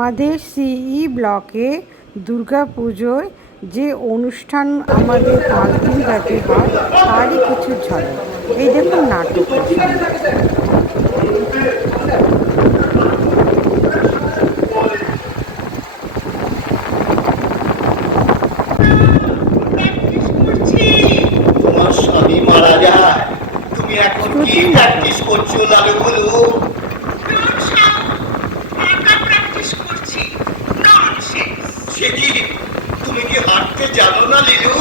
আমাদের সিই ব্লকে দুর্গা পুজোয় যে অনুষ্ঠান আমাদের পাঁচ দিন ব্যাপী হয় তারই কিছু ঝলক। এই দেখুন নাটক। তোমার স্বামী মারা যায়। তুমি এখন কি প্র্যাকটিস করছ লালু বলু সে কি তুমি কি হাঁটতে জানো না লিলু?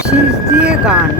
শীষ দিয়ে গান।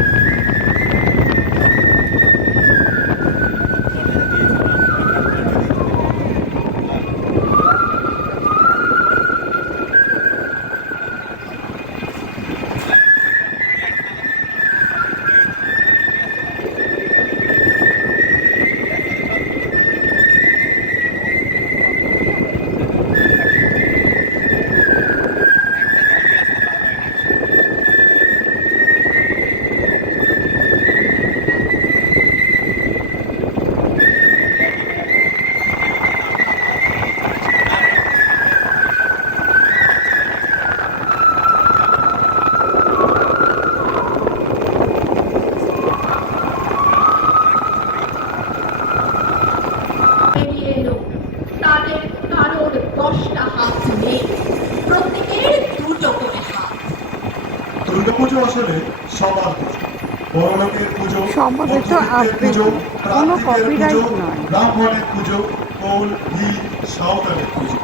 দুর্গাপুজো আসলে সবার পুজো বড়লোকের পুজো সমাজে তো পুজো কোনো নয়। ব্রাহ্মণের পুজো কোল ঘি সাঁওতালের পুজো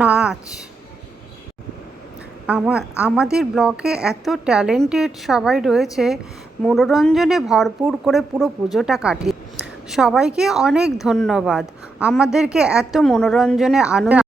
নাচ। আমা, আমাদের ব্লকে এত ট্যালেন্টেড সবাই রয়েছে, মনোরঞ্জনে ভরপুর করে পুরো পুজোটা কাটি সবাইকে অনেক ধন্যবাদ। আমাদেরকে এত মনোরঞ্জনে আনন্দ